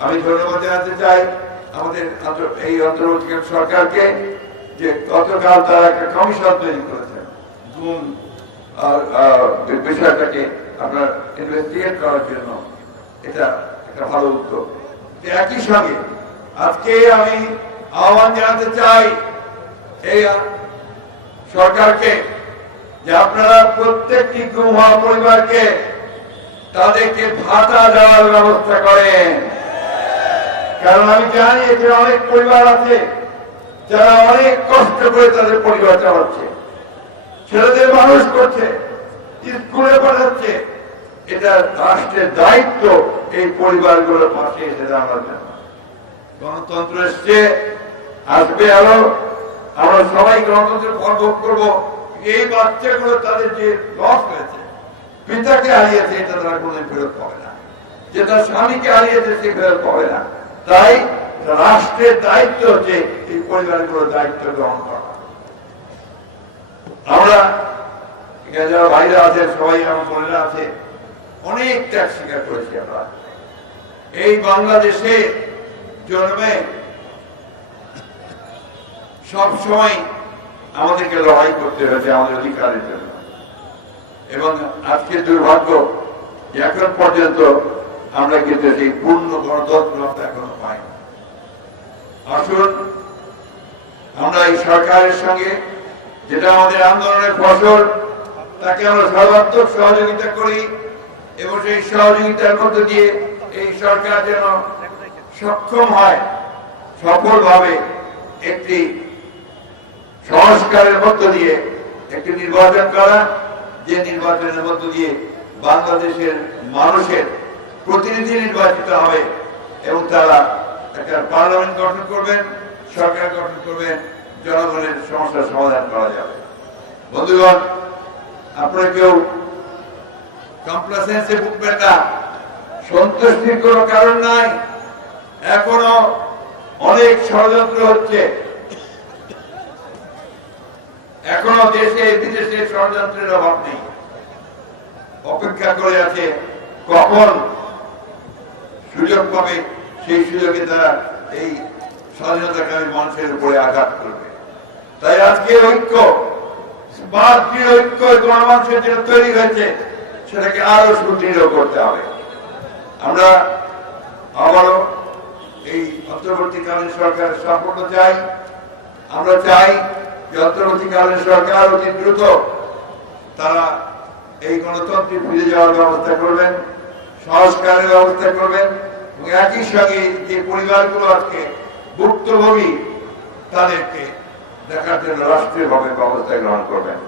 আমি ধন্যবাদ জানাতে চাই আমাদের এই অন্তর্বর্তীকালীন সরকারকে যে গতকাল তারা একটা কমিশন তৈরি করেছেন গুম বিষয়টাকে আপনার ইনভেস্টিগেট করার জন্য। এটা একটা ভালো উদ্যোগ। একই সঙ্গে আজকে আমি আহ্বান জানাতে চাই এই সরকারকে যে আপনারা প্রত্যেকটি গুম হওয়া পরিবারকে তাদেরকে ভাতা দেওয়ার ব্যবস্থা করেন। কারণ আমি জানি এখানে অনেক পরিবার আছে যারা অনেক কষ্ট করে তাদের পরিবার চালাচ্ছে, ছেলেদের মানুষ করছে, স্কুলে পাঠাচ্ছে। এটা রাষ্ট্রের দায়িত্ব এই পরিবারগুলোর পাশে এসে দাঁড়ানোর জন্য। গণতন্ত্র এসছে, আসবে আরো, আমরা সবাই গণতন্ত্রের ফল ভোগ করবো। এই বাচ্চাগুলো তাদের যে লস হয়েছে, পিতাকে হারিয়েছে, এটা তারা কোনোদিন ফেরত পাবে না। যেটা স্বামীকে হারিয়েছে সে ফেরত পাবে না। তাই রাষ্ট্রের দায়িত্ব যে এই পরিবারগুলোর দায়িত্ব গ্রহণ করা। আমরা এখানে যারা ভাইরা আছে, সবাই আমার বোনেরা আছে, অনেক ত্যাগ স্বীকার করেছি আমরা। এই বাংলাদেশে জন্মে সবসময় আমাদেরকে লড়াই করতে হয়েছে আমাদের অধিকারের জন্য। এবং আজকে দুর্ভাগ্য এখন পর্যন্ত আমরা কিন্তু সেই পূর্ণ গণতন্ত্র এখনো পাই। আসুন আমরা এই সরকারের সঙ্গে যেটা আমাদের আন্দোলনের ফসল, তাকে আমরা সর্বাত্মক সহযোগিতা করি এবং সেই সহযোগিতার মধ্য দিয়ে এই সরকার যেন সক্ষম হয় সফলভাবে একটি সংস্কারের মধ্য দিয়ে একটি নির্বাচন করা, যে নির্বাচনের মধ্য দিয়ে বাংলাদেশের মানুষের প্রতিনিধি নির্বাচিত হবে এবং তারা একটা পার্লামেন্ট গঠন করবেন, সরকার গঠন করবেন, জনগণের সমস্যার সমাধান করা যাবে। বন্ধুগণ, আপনারা কেউ কমপ্লাসেন্সে ভুগবেন না, সন্তুষ্টির কোনো কারণ নাই। এখনো অনেক ষড়যন্ত্র হচ্ছে, এখনো দেশে বিদেশে ষড়যন্ত্রের অভাব নেই। অপেক্ষা করে আছে কখন সুযোগ পাবে, সেই সুযোগে তারা এই স্বাধীনতাকামী মানুষের উপরে আঘাত করবে। তাই আজকে ঐক্য, পার্টির ঐক্য গণমানুষের জন্য তৈরি হয়েছে, সেটাকে আরো সুদৃঢ় করতে হবে। আমরা আবারও এই অন্তর্বর্তীকালীন সরকারের সাফল্য চাই। আমরা চাই যে অন্তর্বর্তীকালীন সরকার অতি দ্রুত তারা এই গণতন্ত্রে ফিরে যাওয়ার ব্যবস্থা করবেন, সংস্কারের ব্যবস্থা করবেন এবং একই সঙ্গে যে পরিবারগুলো আজকে ভুক্তভোগী তাদেরকে দেখার জন্য রাষ্ট্রীয়ভাবে ব্যবস্থা গ্রহণ করবেন।